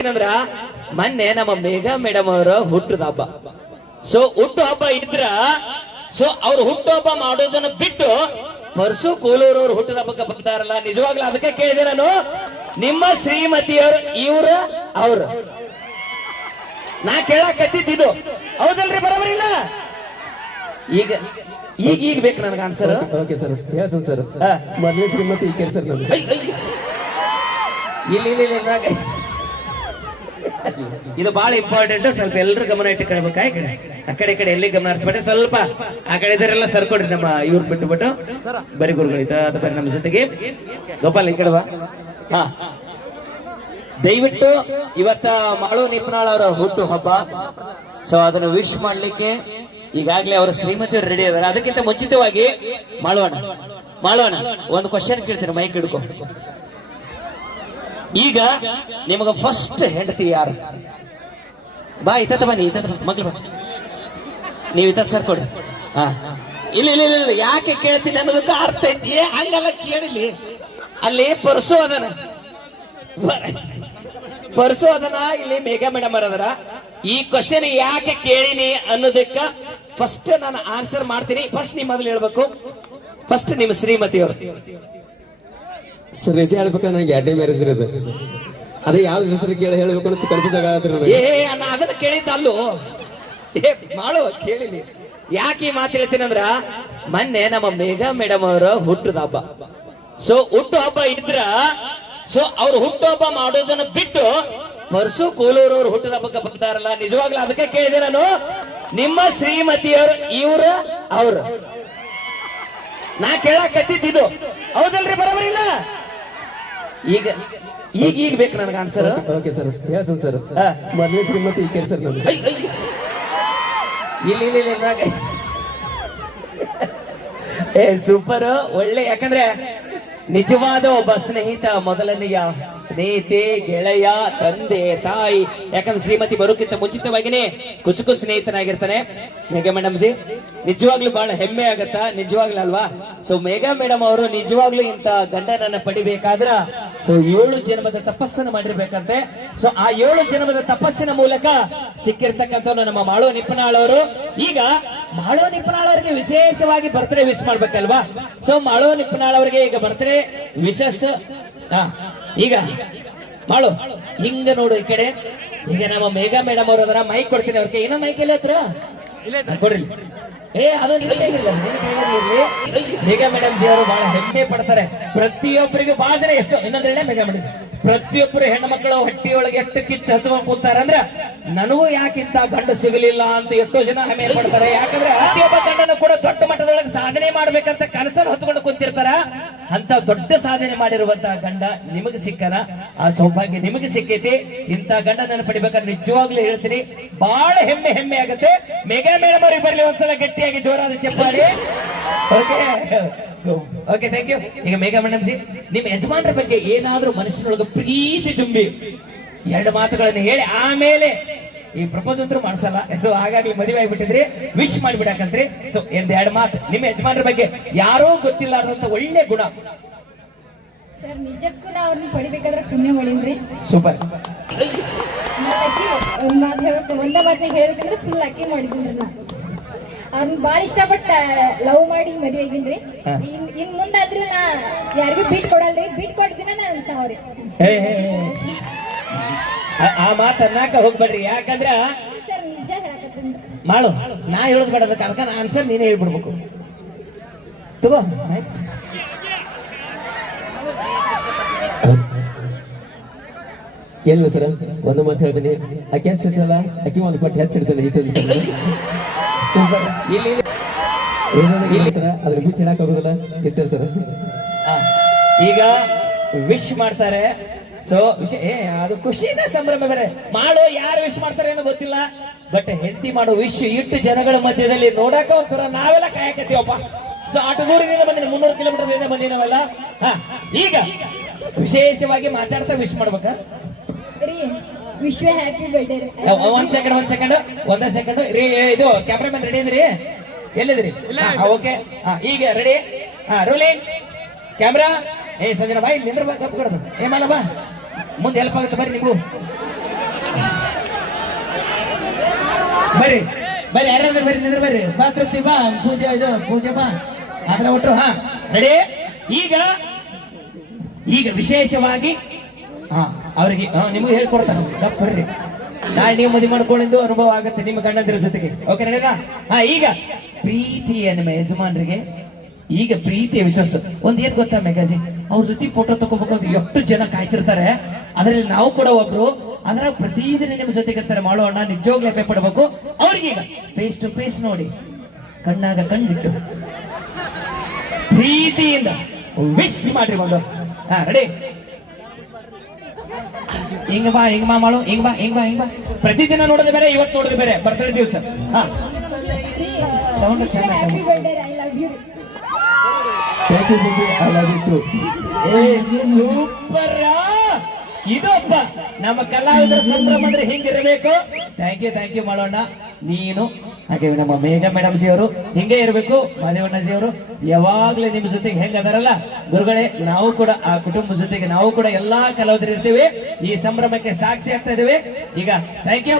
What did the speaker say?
ಏನಂದ್ರ ಮೊನ್ನೆ ನಮ್ಮ ಮೇಘಾ ಮೇಡಮ್ ಅವರ ಹುಟ್ಟದ ಹಬ್ಬ. ಸೊ ಹುಟ್ಟು ಹಬ್ಬ ಇದ್ರ ಸೊ ಅವ್ರು ಹುಟ್ಟು ಹಬ್ಬ ಮಾಡೋದನ್ನ ಬಿಟ್ಟು ಪರ್ಸು ಕೋಲೂರವ್ರು ಹುಟ್ಟದ ಹಬ್ಬಕ್ಕೆ ಬರ್ತಾರಲ್ಲ, ನಿಜವಾಗ್ಲೂ ಅದಕ್ಕೆ ಕೇಳಿದೆ ನಾನು. ನಿಮ್ಮ ಶ್ರೀಮತಿಯವರು ಇವ್ರ ಅವ್ರು ನಾ ಕೇಳಕತ್ತಿದ್ದು ಹೌದಲ್ರಿ? ಬರೋಬರಿಲ್ಲ? ಈಗ ಈಗ ಈಗ ಬೇಕು ನನಗೆ ಆನ್ಸರ್. ಓಕೆ ಸರ್, ಹೇಳ್ತೀನಿ ಸರ್. ಮೊದಲೇ ಶ್ರೀಮತಿ ಈ ಕೆಲಸ ಇದು ಬಹಳ ಇಂಪಾರ್ಟೆಂಟ್. ಸ್ವಲ್ಪ ಎಲ್ಲರೂ ಗಮನ ಇಟ್ಟುಕೊಳ್ಬೇಕಾ? ಆ ಕಡೆ ಈ ಕಡೆ ಎಲ್ಲಿ ಗಮನ ಹರಿಸ್ಬಿಟ್ರೆ ಸ್ವಲ್ಪ ಆ ಕಡೆ ಇದರೆಲ್ಲ ಸರ್ಕೊಡ್ರಿ. ನಮ್ಮ ಇವ್ರು ಬಿಟ್ಟು ಬರೀ ಗುರುಗಳಿತ ಬರೀ ನಮ್ಮ ಜೊತೆಗೆ ಗೋಪಾಲ್ ಈ ಕಡೆ ಬಾ. ಹಾ, ದಯವಿಟ್ಟು ಇವತ್ತ ಮಾಳು ನಿಪ್ನಾಳ್ ಅವರ ಹುಟ್ಟು ಹಬ್ಬ. ಸೊ ಅದನ್ನು ವಿಶ್ ಮಾಡ್ಲಿಕ್ಕೆ ಈಗಾಗಲೇ ಅವರ ಶ್ರೀಮತಿಯವರು ರೆಡಿ ಇದಾರೆ. ಅದಕ್ಕಿಂತ ಮುಂಚಿತವಾಗಿ ಮಾಡೋಣ ಒಂದು ಕ್ವಶನ್ ಕೇಳ್ತೀನಿ, ಮೈಕ್ ಹಿಡ್ಕೊ. ಈಗ ನಿಮಗ ಫಸ್ಟ್ ಹೆಂಡತಿ ಯಾರು? ಬಾ ಇತ್ತ ಬನ್ನಿ, ಮಗ್ಳು ಬಾ. ನೀವ್ ಇತ್ತ ಸರ್ ಕೊಡಿ. ಹಾ, ಇಲ್ಲ ಇಲ್ಲ ಇಲ್ಲ, ಯಾಕೆ ಕೇಳ್ತೀನಿ ಅನ್ನೋದಕ್ಕೆ ಅರ್ಥ ಐತಿ. ಹಂಗೆಲ್ಲ ಕೇಳಿಲಿ. ಅಲ್ಲಿ ಪರ್ಸು ಅದನ ಇಲ್ಲಿ ಮೇಘಾ ಮೇಡಮ್ ಅದರ. ಈ ಕ್ವಶನ್ ಯಾಕೆ ಕೇಳಿನಿ ಅನ್ನೋದಕ್ಕ ಫಸ್ಟ್ ನಾನು ಆನ್ಸರ್ ಮಾಡ್ತೀನಿ. ಫಸ್ಟ್ ನೀವು ಮೊದಲು ಹೇಳ್ಬೇಕು. ಫಸ್ಟ್ ನಿಮ್ಮ ಶ್ರೀಮತಿಯವರು ಸರ್. ನಿಜ ಹೇಳ್ಬೇಕಂದ್ರೆ ನನಗೆ ಎರಡನೇ ಮ್ಯಾರೇಜ್ ಇರೋದು. ಅದೇ ಯಾವ್ದು ಹೆಸರು ಕೇಳಿ ಹೇಳ್ಬೇಕು ಅಂತ ಕನ್ಫ್ಯೂಸ್ ಆಗತ್ತೆ. ಅದನ್ನ ಕೇಳಿದ್ದ ಅಲ್ಲೂ ಮಾಡು ಕೇಳಿಲಿ. ಯಾಕೆ ಈ ಮಾತು ಹೇಳ್ತೀನಿ ಅಂದ್ರ ಮೊನ್ನೆ ನಮ್ಮ ಮೇಘಾ ಮೇಡಮ್ ಅವರ ಹುಟ್ಟದ ಹಬ್ಬ. ಸೊ ಹುಟ್ಟು ಹಬ್ಬ ಇದ್ರ ಸೊ ಅವ್ರು ಹುಟ್ಟು ಹಬ್ಬ ಮಾಡೋದನ್ನ ಬಿಟ್ಟು ಪರ್ಸು ಕೋಲೂರವ್ರು ಹುಟ್ಟದ ಹಬ್ಬಕ್ಕೆ ಬರ್ತಾರಲ್ಲ, ನಿಜವಾಗ್ಲೂ ಅದಕ್ಕೆ ಕೇಳಿದೆ ನಾನು. ನಿಮ್ಮ ಶ್ರೀಮತಿಯವರು ಇವ್ರ ಅವ್ರು ನಾ ಕೇಳಕತ್ತಿದ್ದು ಹೌದಲ್ರಿ? ಬರೋಬರಿಲ್ಲ? ಈಗ ಈಗ ಈಗ ಬೇಕು ನನಗೆ ಆನ್ಸರ್. ಓಕೆ ಸರ್, ಹೇಳ್ತೀನಿ ಸರ್. ಮೊದಲೇ ಶ್ರೀಮತಿ ಈ ಕೆಲಸ ಏ ಸೂಪರ್, ಒಳ್ಳೆ. ಯಾಕಂದ್ರೆ ನಿಜವಾದ ಒಬ್ಬ ಸ್ನೇಹಿತ ಮೊದಲನೆಯ ಸ್ನೇಹಿತೆ, ಗೆಳೆಯ, ತಂದೆ, ತಾಯಿ. ಯಾಕಂದ್ರೆ ಶ್ರೀಮತಿ ಬರೋಕ್ಕಿಂತ ಮುಂಚಿತವಾಗಿನೇ ಕುಚುಕು ಸ್ನೇಹಿತನಾಗಿರ್ತಾನೆ ಮೇಘಾ ಮೇಡಮ್ ಜಿ. ನಿಜವಾಗ್ಲೂ ಬಹಳ ಹೆಮ್ಮೆ ಆಗತ್ತ, ನಿಜವಾಗ್ಲೂ ಅಲ್ವಾ? ಸೊ ಮೇಘಾ ಮೇಡಮ್ ಅವರು ನಿಜವಾಗ್ಲೂ ಇಂತ ಗಂಡನನ್ನ ಪಡಿಬೇಕಾದ್ರ ಸೊ 7 ಜನ್ಮದ ತಪಸ್ಸನ್ನು ಮಾಡಿರ್ಬೇಕಂತೆ. ಸೊ ಆ 7 ಜನ್ಮದ ತಪಸ್ಸಿನ ಮೂಲಕ ಸಿಕ್ಕಿರ್ತಕ್ಕಂಥ ನಮ್ಮ ಮಾಳು ನಿಪ್ನಾಳ್ ಅವರು. ಈಗ ಮಾಳು ನಿಪ್ನಾಳ್ ಅವರಿಗೆ ವಿಶೇಷವಾಗಿ birthday wish ಮಾಡ್ಬೇಕಲ್ವಾ? So Malu Nipnal ಅವರಿಗೆ ಈಗ ಬರ್ತ್ಡೇ ವಿಶಸ್. ಈಗ ಮಾಡು ಹಿಂಗ ನೋಡು ಈ ಕಡೆ. ಈಗ ನಮ್ಮ ಮೇಘಾ ಮೇಡಮ್ ಅವರು ಅದರ ಮೈಕ್ ಕೊಡ್ತೀನಿ ಅವ್ರಿಗೆ. ಏನೋ ಮೈಕ್ ಎಲ್ಲ ಹತ್ರ ಕೊಡ್ರಿ. ಅದನ್ನ ಮೇಘಾ ಮೇಡಮ್ ಜಿ ಅವರು ಬಹಳ ಹೆಮ್ಮೆ ಪಡ್ತಾರೆ. ಪ್ರತಿಯೊಬ್ಬರಿಗೂ ಬಹಳ ಜನ ಎಷ್ಟು ಇನ್ನೊಂದ್ರೆ ಮೇಘಾ ಮೇಡಮ್ ಪ್ರತಿಯೊಬ್ಬರು ಹೆಣ್ಣು ಮಕ್ಕಳು ಹೊಟ್ಟಿಯೊಳಗೆ ಎಷ್ಟು ಕಿಚ್ಚು ಹಚ್ಕೊಂಡ್ ಕೂತಾರೆ ಅಂದ್ರೆ ನನಗೂ ಯಾಕಿಂತ ಗಂಡು ಸಿಗಲಿಲ್ಲ ಅಂತ ಎಷ್ಟೋ ಜನ ಹೆಮ್ಮೆ ಪಡ್ತಾರೆ. ಯಾಕಂದ್ರೆ ಪ್ರತಿಯೊಬ್ಬ ಗಂಡನ ಕೂಡ ದೊಡ್ಡ ಮಟ್ಟದೊಳಗೆ ಸಾಧನೆ ಮಾಡ್ಬೇಕಂತ ಕನಸನ್ನು ಹೊತ್ಕೊಂಡು ಕುಂತಿರ್ತಾರ. ಅಂತ ದೊಡ್ಡ ಸಾಧನೆ ಮಾಡಿರುವಂತಹ ಗಂಡ ನಿಮಗೆ ಸಿಕ್ಕನ, ಆ ಸೌಭಾಗ್ಯ ನಿಮಗೆ ಸಿಕ್ಕೈತಿ. ಇಂತ ಗಂಡನನ್ನು ಪಡಿಬೇಕಾದ್ರೆ ನಿಜವಾಗ್ಲೂ ಹೇಳ್ತೀನಿ ಬಹಳ ಹೆಮ್ಮೆ ಆಗತ್ತೆ. ಮೇಘಾ ಮೇಡಮ್ ಅವ್ರಿಗೆ ಬರ್ಲಿ ಒಂದ್ಸಲ ಗಟ್ಟಿಯಾಗಿ ಜೋರಾದ ಚಪ್ಪಾಳಿ. Okay, thank you. ಈಗ ಮೇಘಾ ಮೇಡಮ್ ಜಿ, ನಿಮ್ಮ ಯಜಮಾನರ ಬಗ್ಗೆ ಏನಾದ್ರೂ ಮನುಷ್ಯನೊಳಗೆ ಪ್ರೀತಿ ತುಂಬಿ 2 ಮಾತುಗಳನ್ನು ಹೇಳಿ ಆಮೇಲೆ ಈ ಪ್ರಪೋಸ್ ಅಂತೂ ಮಾಡ್ಸಲ್ಲ. ಹಾಗಾಗಿ ಮದುವೆ ಆಗ್ಬಿಟ್ಟಿದ್ರಿ, ವಿಶ್ ಮಾಡ್ಬಿಡಕಂತ್ರಿ. ಸೊ 2 ಮಾತು ನಿಮ್ಮ ಯಜಮಾನರ ಬಗ್ಗೆ ಯಾರೋ ಗೊತ್ತಿಲ್ಲಾರ್ದಂತ ಒಳ್ಳೆ ಗುಣ. ಸರ್ ನಿಜಕ್ಕೂ ನಾವು ಅವ್ರನ್ನ ಪಡಿಬೇಕಾದ್ರೆ ಪುಣ್ಯ ಮಾಡಿದ್ರಿ. ಸೂಪರ್. ಒಂದೇ ಮಾತನ್ನ ಹೇಳ್ಬೇಕಂದ್ರೆ ಫುಲ್ ಅಕ್ಕಿ ಮಾಡಿದ್ರಿ. ನಾ ಅವ್ರನ್ನ ಬಾಳ ಇಷ್ಟಪಟ್ಟ ಲವ್ ಮಾಡಿ ಮದುವೆ ಆಗಿನ್ರಿ. ಇನ್ ಮುಂದಾದ್ರೂ ನಾ ಯಾರಿಗೂ ಬೀಟ್ ಕೊಡಲ್ರಿ. ಬೀಟ್ ಕೊಡ್ತೀನ ನಾನು ಸಾವ್ರಿ. ಆ ಮಾತನ್ನಾಕ ಹೋಗ್ಬೇಡ್ರಿ. ಯಾಕಂದ್ರ ಸರ್ ನಿಜ ಹೇಳಕತ್ತೀನಿ ಮಾಡು. ನಾ ಹೇಳೋದ್ ಬೇಡ, ಅದಕ್ಕೆ ಆನ್ಸರ್ ನೀನೇ ಹೇಳ್ಬಿಡ್ಬೇಕು. ತಗೋ ಏನಿಲ್ಲ ಸರ್, ಒಂದು ಮಾತು ಹೇಳ್ತೀನಿ. ಅಕ್ಕಿ ಹೆಚ್ಚಿರ್ತಲ್ಲ, ಅಕ್ಕಿ ಒಂದು ಪಟ್ಟು ಹೆಚ್ಚಿರ್ತದೆ. ಇಲ್ಲ ಸರ್, ಅದ್ರ ಬಿಚ್ಚಿ ಹೇಳಕ್ ಹೋಗುದಿಲ್ಲ. ಇಷ್ಟ ಸರ್. ಈಗ ವಿಶ್ ಮಾಡ್ತಾರೆ. ಸೊ ಅದು ಖುಷಿನ ಸಂಭ್ರಮ ಬೇರೆ. ಮಾಡೋ ಯಾರು ವಿಶ್ ಮಾಡ್ತಾರೆ ಏನೋ ಗೊತ್ತಿಲ್ಲ, ಬಟ್ ಹೆಂಡತಿ ಮಾಡೋ ವಿಶ್ ಇಷ್ಟು ಜನಗಳ ಮಧ್ಯದಲ್ಲಿ ನೋಡಕ ಒಂಥರ ನಾವೆಲ್ಲ ಕಾಯಕತ್ತೀವಪ್ಪ. ಸೊ ಅಷ್ಟು ದೂರದಿಂದ ಬಂದಿನಿ, 300 ಕಿಲೋಮೀಟರ್ ಬಂದಿ ನಾವೆಲ್ಲ. ಈಗ ವಿಶೇಷವಾಗಿ ಮಾತಾಡ್ತಾ ವಿಶ್ ಮಾಡ್ಬೇಕ. ವಿಶ್ವ ಹ್ಯಾಪಿ ಬರ್ಡೇ. ಒಂದ್ ಸೆಕೆಂಡ್ ಒಂದೇ ಸೆಕೆಂಡ್. ಇದು ಕ್ಯಾಮ್ರಾಮನ್ ರೆಡಿ ಅಂದ್ರಿ? ಎಲ್ಲಿದ್ರಿ? ಓಕೆ, ಈಗ ರೆಡಿ. Rolling camera. ಸಂಜನಾ ಬಾಯಿ ನಿಂದ್ರ ಕಪ್ ಕೊಡೋದು. ಮಾಲ ಬಾ, ಮುಂದೆ ಹೆಲ್ಪ್ ಆಗುತ್ತೆ ಬರ್ರಿ ನೀವು. ಬರ್ರಿ ಬರ್ರಿ ಯಾರಾದ್ರೂ ಬರ್ರಿ ನಿಂದ್ರ ಬರ್ರಿ ಬಾ ತೃಪ್ತಿ ಬಾ ಪೂಜೆ ಇದು ಪೂಜೆ ಬಾ ಅದ್ರ ಒಟ್ಟು ಹಾ ರೆಡಿ ಈಗ ವಿಶೇಷವಾಗಿ ಹಾ ಅವರಿಗೆ ನಿಮ್ಗೆ ಹೇಳ್ಕೊಡ್ತಾನೆ ಬರ್ರಿ ನಾಳೆ ನೀವು ಮದುವೆ ಮಾಡ್ಕೊಂಡಿದ್ದು ಅನುಭವ ಆಗುತ್ತೆ ನಿಮ್ಮ ಗಂಡಂದಿರ ಜೊತೆಗೆ ಓಕೆ ರೆಡಿನಾ ಹಾ ಈಗ ಪ್ರೀತಿಯ ನಿಮ್ಮ ಯಜಮಾನ್ರಿಗೆ ಈಗ ಪ್ರೀತಿಯ ವಿಶ್ವಾಸ ಒಂದ್ ಏನ್ ಗೊತ್ತಾ ಮೇಘಾಜಿ ಅವ್ರ ಜೊತೆ ಫೋಟೋ ತಗೋಬೇಕು ಅಂತ ಎಷ್ಟು ಜನ ಕಾಯ್ತಿರ್ತಾರೆ ಅದ್ರಲ್ಲಿ ನಾವು ಕೂಡ ಒಬ್ರು ಅದರ ಪ್ರತಿದಿನ ನಿಮ್ಮ ಜೊತೆಗೆ ಮಾಡೋಣ ನಿಜವಾಗ್ಲೂ ಹೆಮ್ಮೆ ಪಡ್ಬೇಕು ಅವ್ರಿಗೀಗ ಫೇಸ್ ಟು ಫೇಸ್ ನೋಡಿ ಕಣ್ಣಾಗ ಕಣ್ಣಿಟ್ಟು ಪ್ರೀತಿಯಿಂದ ವಿಶ್ ಮಾಡ್ರಿ ಬಂದು ಹಾ ರೆಡಿ ಹಿಂಗ ಬಾ ಮಾಡು ಹಿಂಗ ಬಾ ಪ್ರತಿದಿನ ನೋಡೋದು ಬೇರೆ ಇವತ್ತು ನೋಡೋದು ಬೇರೆ ಬರ್ತಡೇ ದಿವಸ ಹಾ ಸೌಂಡ್ ಚೆನ್ನಾಗಿ happy birthday I love you super ಇದೊಬ್ಬ ನಮ್ಮ ಕಲಾವಿದರ ಸಂಭ್ರಮ ಅಂದ್ರೆ ಹಿಂಗಿರಬೇಕು ಥ್ಯಾಂಕ್ ಯು ಮಾಡೋಣ ನೀನು ಹಾಗೆ ನಮ್ಮ ಮೇಘ ಮೇಡಮ್ ಜಿ ಅವರು ಹಿಂಗೆ ಇರಬೇಕು ಮಾದೇವಣ್ಣ ಜಿ ಅವರು ಯಾವಾಗ್ಲೂ ನಿಮ್ ಜೊತೆಗೆ ಹೆಂಗ್ ಅದಾರಲ್ಲ ಗುರುಗಳೇ ನಾವು ಕೂಡ ಆ ಕುಟುಂಬದ ಜೊತೆಗೆ ನಾವು ಕೂಡ ಎಲ್ಲಾ ಕಲಾವಿದರು ಇರ್ತೀವಿ ಈ ಸಂಭ್ರಮಕ್ಕೆ ಸಾಕ್ಷಿ ಆಗ್ತಾ ಇದ್ದೇವೆ ಈಗ ಥ್ಯಾಂಕ್ ಯು